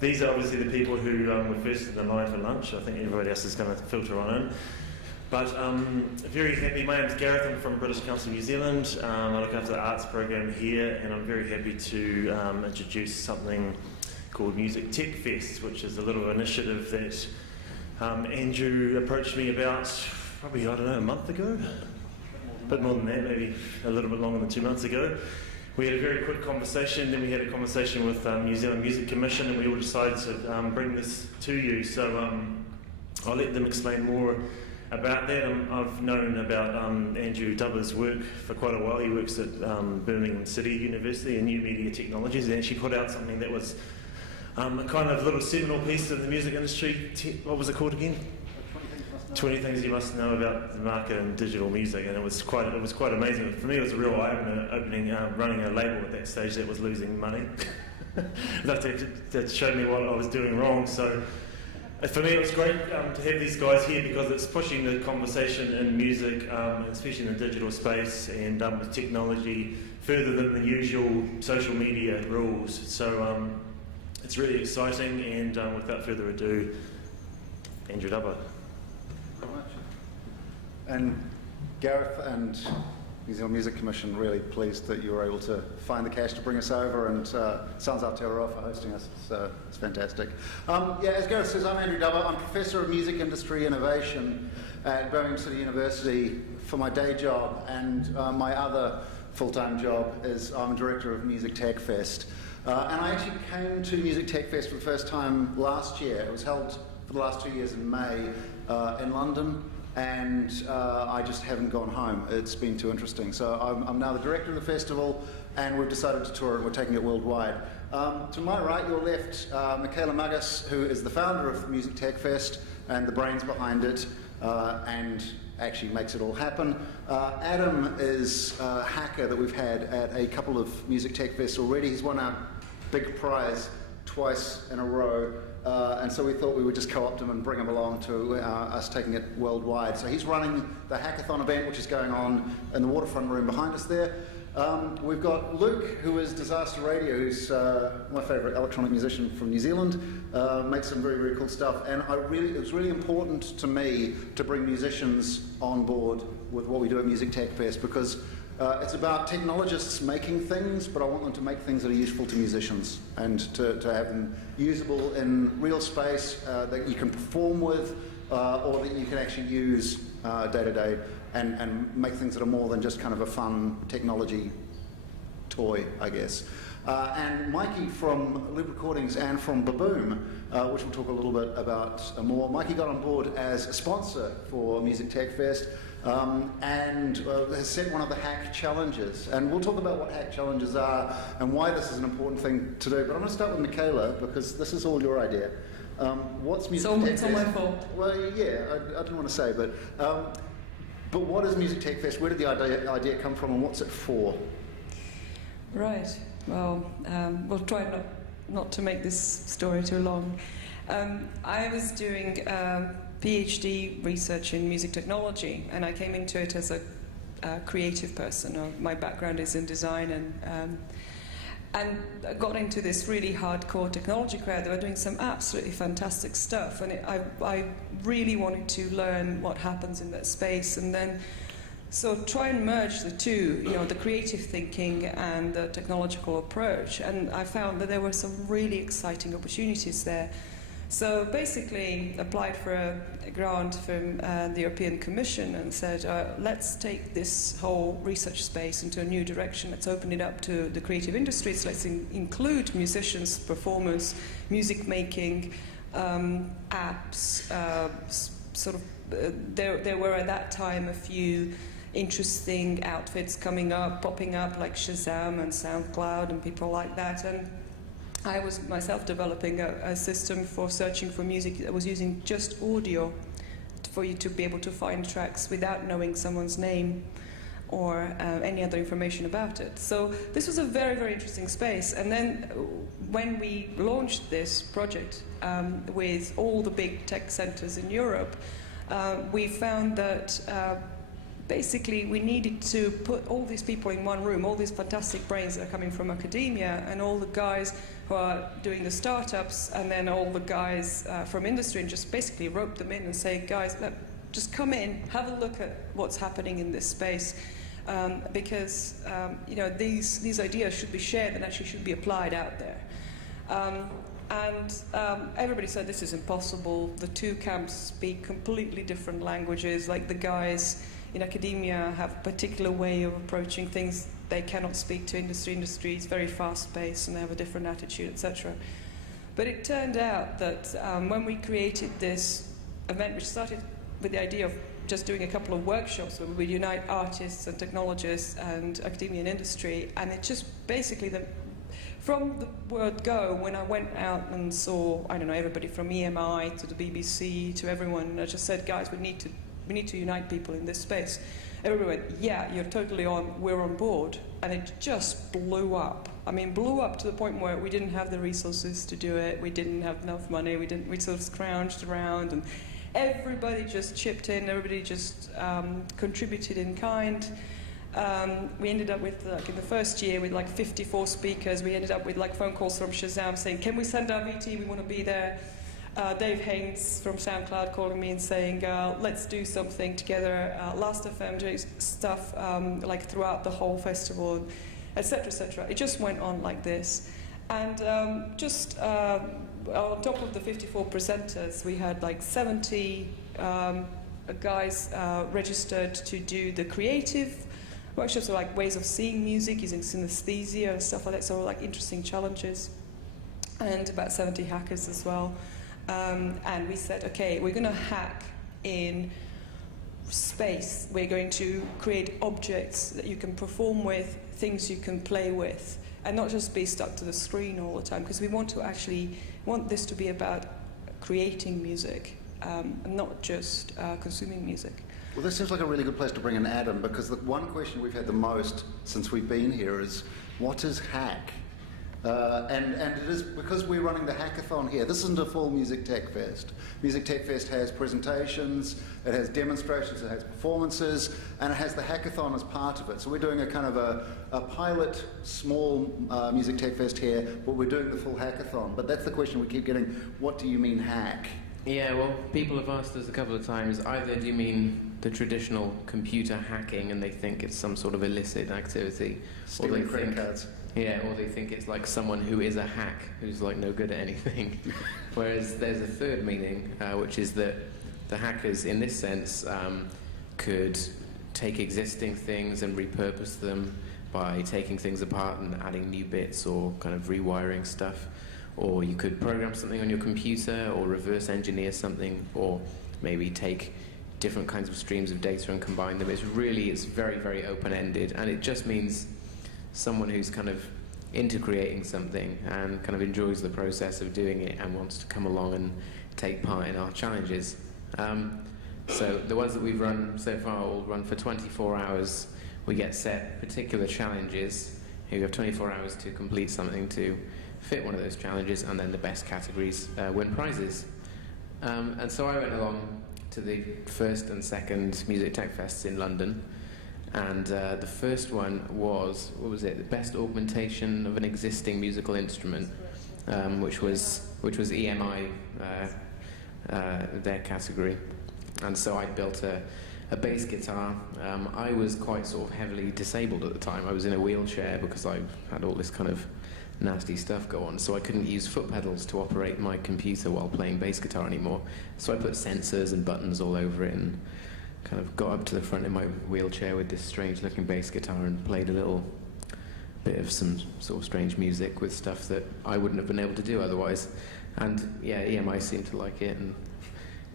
these are obviously the people who were first in the line for lunch. I think everybody else is going to filter on in. But very happy. My name's Gareth. I'm from British Council New Zealand. I look after the arts program here, and I'm very happy to introduce something called Music Tech Fest, which is a little initiative that Andrew approached me about probably, I don't know, a month ago? A bit more than that, maybe a little bit longer than 2 months ago. We had a very quick conversation, then we had a conversation with New Zealand Music Commission, and we all decided to bring this to you. So I'll let them explain more about that. I've known about Andrew Dubber's work for quite a while. He works at Birmingham City University in New Media Technologies, and actually put out something that was a kind of little seminal piece of the music industry. What was it called again? 20 things you must know about the market and digital music, and it was quite amazing. For me, it was a real eye-opening running a label at that stage that was losing money. That showed me what I was doing wrong. So for me, it was great to have these guys here because it's pushing the conversation in music, especially in the digital space, and with technology further than the usual social media rules. So it's really exciting, and without further ado, Andrew Dubber. Very much. And Gareth and New Zealand Music Commission, really pleased that you were able to find the cash to bring us over, and Sans Aotearoa for hosting us. It's fantastic. Yeah, as Gareth says, I'm Andrew Dubber. I'm Professor of Music Industry Innovation at Birmingham City University for my day job, and my other full-time job is I'm Director of Music Tech Fest. And I actually came to Music Tech Fest for the first time last year. It was held for the last 2 years in May in London, and I just haven't gone home. It's been too interesting. So I'm now the director of the festival, and we've decided to tour it. We're taking it worldwide. To my right, your left, Michela Magas, who is the founder of Music Tech Fest and the brains behind it, and actually makes it all happen. Adam is a hacker that we've had at a couple of Music Tech Fests already. He's won our big prize twice in a row. And so we thought we would just co-opt him and bring him along to us taking it worldwide. So he's running the hackathon event, which is going on in the waterfront room behind us there. We've got Luke, who is Disasteradio, who's my favourite electronic musician from New Zealand, makes some very, very cool stuff. And it was really important to me to bring musicians on board with what we do at Music Tech Fest, because it's about technologists making things, but I want them to make things that are useful to musicians and to have them usable in real space that you can perform with or that you can actually use day to day, and make things that are more than just kind of a fun technology toy, I guess. And Mikee from Loop Recordings and from Baboom, which we'll talk a little bit about more. Mikee got on board as a sponsor for Music Tech Fest, and has set one of the hack challenges. And we'll talk about what hack challenges are and why this is an important thing to do. But I'm going to start with Michela, because this is all your idea. What's Music Tech Fest? It's all my fault. Well, yeah, I didn't want to say, but what is Music Tech Fest? Where did the idea come from, and what's it for? Right. Well, we'll try not to make this story too long. I was doing PhD research in music technology, and I came into it as a creative person. My background is in design, and I got into this really hardcore technology crowd. They were doing some absolutely fantastic stuff, and I really wanted to learn what happens in that space, and then so try and merge the two, the creative thinking and the technological approach. And I found that there were some really exciting opportunities there. So basically applied for a grant from the European Commission and said, let's take this whole research space into a new direction. Let's open it up to the creative industries. Let's include musicians, performers, music making, apps. There were at that time a few interesting outfits popping up, like Shazam and SoundCloud and people like that. And I was myself developing a system for searching for music that was using just audio for you to be able to find tracks without knowing someone's name or any other information about it. So this was a very, very interesting space. And then when we launched this project with all the big tech centers in Europe, we found that basically we needed to put all these people in one room, all these fantastic brains that are coming from academia, and all the guys who are doing the startups, and then all the guys from industry, and just basically rope them in and say, guys, just come in, have a look at what's happening in this space. Because you know, these ideas should be shared and actually should be applied out there. Everybody said this is impossible. The two camps speak completely different languages. Like the guys in academia have a particular way of approaching things. They cannot speak to industry. Industry is very fast-paced and they have a different attitude, etc. But it turned out that when we created this event, which started with the idea of just doing a couple of workshops where we would unite artists and technologists and academia and industry, and it just basically, from the word go, when I went out and saw, I don't know, everybody from EMI to the BBC to everyone, I just said, guys, we need to unite people in this space. Everybody went, yeah, you're totally on, we're on board. And it just blew up. I mean, blew up to the point where we didn't have the resources to do it, we didn't have enough money, we sort of scrounged around, and everybody just chipped in, everybody just contributed in kind. We ended up with, like, in the first year, with like 54 speakers. We ended up with like phone calls from Shazam saying, can we send our VT, we want to be there. Dave Haynes from SoundCloud calling me and saying, let's do something together. Last FM doing stuff like throughout the whole festival, etc., etc. It just went on like this. And on top of the 54 presenters, we had like 70 guys registered to do the creative workshops, so like ways of seeing music, using synesthesia and stuff like that, so like interesting challenges. And about 70 hackers as well. And we said, okay, we're going to hack in space. We're going to create objects that you can perform with, things you can play with, and not just be stuck to the screen all the time, because we want this to be about creating music, and not just consuming music. Well, this seems like a really good place to bring in Adam, because the one question we've had the most since we've been here is, what is hack? And it is because we're running the hackathon here. This isn't a full Music Tech Fest. Music Tech Fest has presentations, it has demonstrations, it has performances, and it has the hackathon as part of it. So we're doing a kind of a pilot, small Music Tech Fest here, but we're doing the full hackathon. But that's the question we keep getting, what do you mean hack? Yeah, well, people have asked us a couple of times, either do you mean the traditional computer hacking and they think it's some sort of illicit activity, Stealing credit cards. Yeah, or they think it's like someone who is a hack, who's like no good at anything. Whereas there's a third meaning, which is that the hackers, in this sense, could take existing things and repurpose them by taking things apart and adding new bits or kind of rewiring stuff. Or you could program something on your computer or reverse engineer something, or maybe take different kinds of streams of data and combine them. It's very, very open-ended, and it just means someone who's kind of into creating something and kind of enjoys the process of doing it and wants to come along and take part in our challenges. So the ones that we've run so far all run for 24 hours. We get set particular challenges. You have 24 hours to complete something to fit one of those challenges, and then the best categories win prizes. And so I went along to the first and second Music Tech Fests in London. And the first one was, what was it? The best augmentation of an existing musical instrument, which was EMI, their category. And so I built a bass guitar. I was quite sort of heavily disabled at the time. I was in a wheelchair because I had all this kind of nasty stuff go on, so I couldn't use foot pedals to operate my computer while playing bass guitar anymore. So I put sensors and buttons all over it and kind of got up to the front in my wheelchair with this strange looking bass guitar and played a little bit of some sort of strange music with stuff that I wouldn't have been able to do otherwise. And yeah, EMI seemed to like it and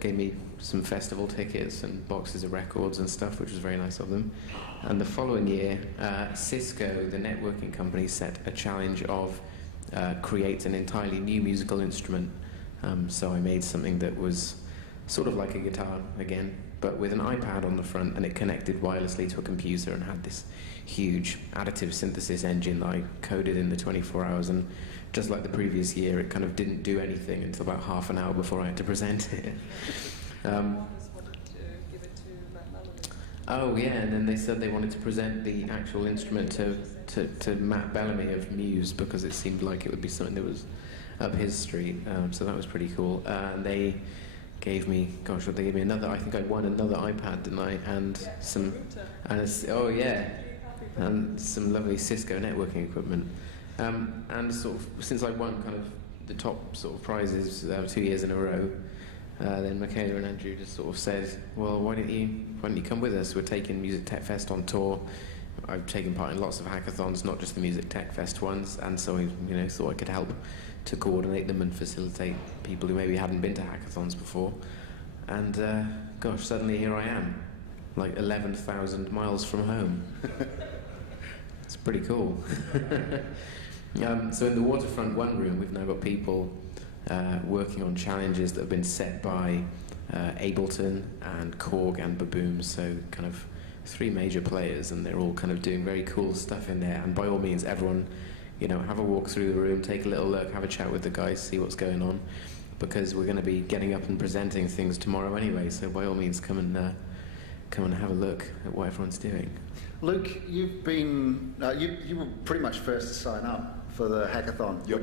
gave me some festival tickets and boxes of records and stuff, which was very nice of them. And the following year, Cisco, the networking company, set a challenge of create an entirely new musical instrument. So I made something that was sort of like a guitar again, but with an iPad on the front, and it connected wirelessly to a computer and had this huge additive synthesis engine that I coded in the 24 hours, and just like the previous year, it kind of didn't do anything until about half an hour before I had to present it. Oh yeah, and then they said they wanted to present the actual instrument to Matt Bellamy of Muse because it seemed like it would be something that was up his street. So that was pretty cool. And they gave me, gosh, they gave me another. I think I won another iPad, didn't I? And some, and and some lovely Cisco networking equipment. And sort of since I won kind of the top sort of prizes 2 years in a row. Then Michela and Andrew just sort of said, well, why don't you come with us? We're taking Music Tech Fest on tour. I've taken part in lots of hackathons, not just the Music Tech Fest ones, and so I thought I could help to coordinate them and facilitate people who maybe hadn't been to hackathons before. And gosh, suddenly here I am, like 11,000 miles from home. It's pretty cool. So in the Waterfront One room, we've now got people working on challenges that have been set by Ableton and Korg and Baboom, so kind of 3 major players, and they're all kind of doing very cool stuff in there. And by all means, everyone, have a walk through the room, take a little look, have a chat with the guys, see what's going on, because we're going to be getting up and presenting things tomorrow anyway. So by all means, come and have a look at what everyone's doing. Luke, you've been you were pretty much first to sign up for the hackathon, Yep.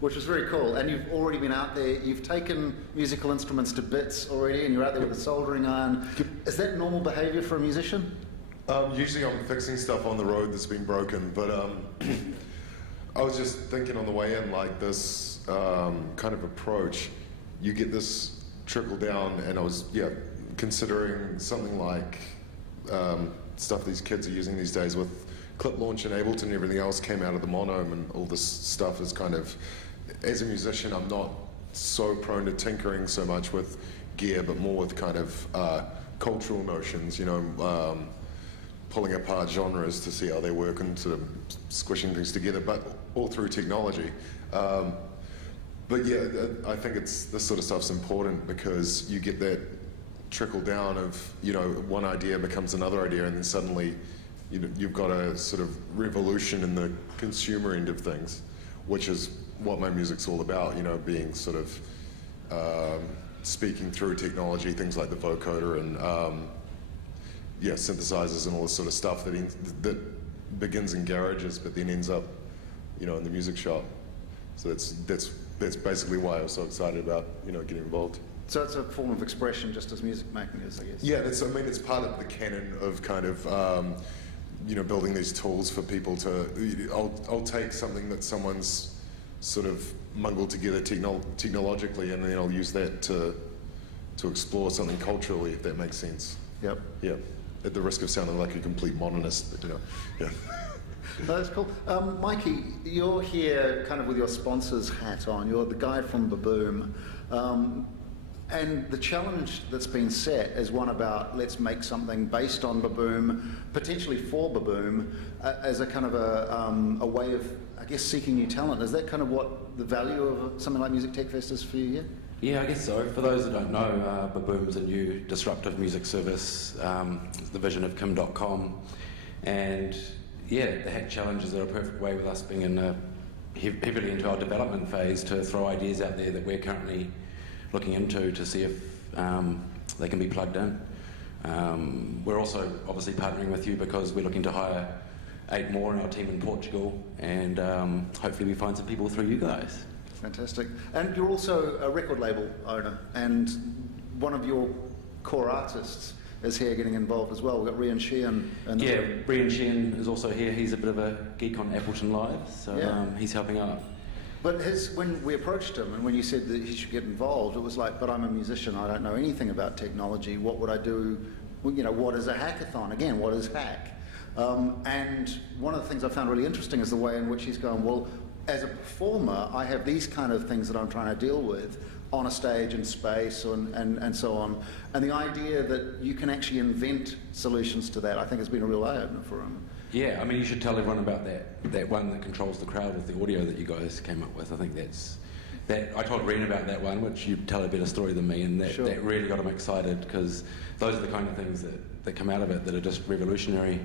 which was very cool. And you've already been out there. You've taken musical instruments to bits already, and you're out there with a soldering iron. Is that normal behaviour for a musician? Usually I'm fixing stuff on the road that's been broken, but I was just thinking on the way in, like this kind of approach, you get this trickle down, and I was, considering something like stuff these kids are using these days with clip launch and Ableton and everything else came out of the Monome, and all this stuff is kind of, as a musician, I'm not so prone to tinkering so much with gear, but more with kind of cultural notions, pulling apart genres to see how they work and sort of squishing things together, but all through technology. But yeah, I think this sort of stuff's important because you get that trickle down of, one idea becomes another idea, and then suddenly you've got a sort of revolution in the consumer end of things, which is what my music's all about, being sort of speaking through technology, things like the vocoder and synthesizers and all this sort of stuff that begins in garages but then ends up, in the music shop. So that's basically why I was so excited about, getting involved. So it's a form of expression, just as music making is, I guess. Yeah, it's part of the canon of kind of, building these tools for people to. I'll take something that someone's sort of mungled together technologically, and then I'll use that to explore something culturally, if that makes sense. Yep. Yeah. At the risk of sounding like a complete modernist, but yeah. No, that's cool. Mikee, you're here kind of with your sponsor's hat on. You're the guy from Baboom. And the challenge that's been set is one about let's make something based on Baboom, potentially for Baboom, as a kind of a way of, I guess, seeking new talent. Is that kind of what the value of something like Music Tech Fest is for you here? Yeah, I guess so. For those that don't know, Baboom's a new disruptive music service. It's the vision of Kim.com. And yeah, the hack challenges are a perfect way with us being heavily into our development phase to throw ideas out there that we're currently looking into to see if they can be plugged in. We're also obviously partnering with you because we're looking to hire 8 more in our team in Portugal, and hopefully we find some people through you guys. Fantastic. And you're also a record label owner, and one of your core artists is here getting involved as well. We've got Rian Sheehan. Yeah, Rian Sheehan is also here. He's a bit of a geek on Appleton Live, so he's helping out. But when we approached him and when you said that he should get involved, it was like, but I'm a musician, I don't know anything about technology, what would I do? Well, what is a hackathon? Again, what is hack? And one of the things I found really interesting is the way in which he's going, well, as a performer, I have these kind of things that I'm trying to deal with on a stage in space and so on. And the idea that you can actually invent solutions to that, I think has been a real eye-opener for him. Yeah, I mean, you should tell everyone about that one that controls the crowd with the audio that you guys came up with. I think I told Rian about that one, which you tell a better story than me, and that really got him excited, because those are the kind of things that come out of it that are just revolutionary.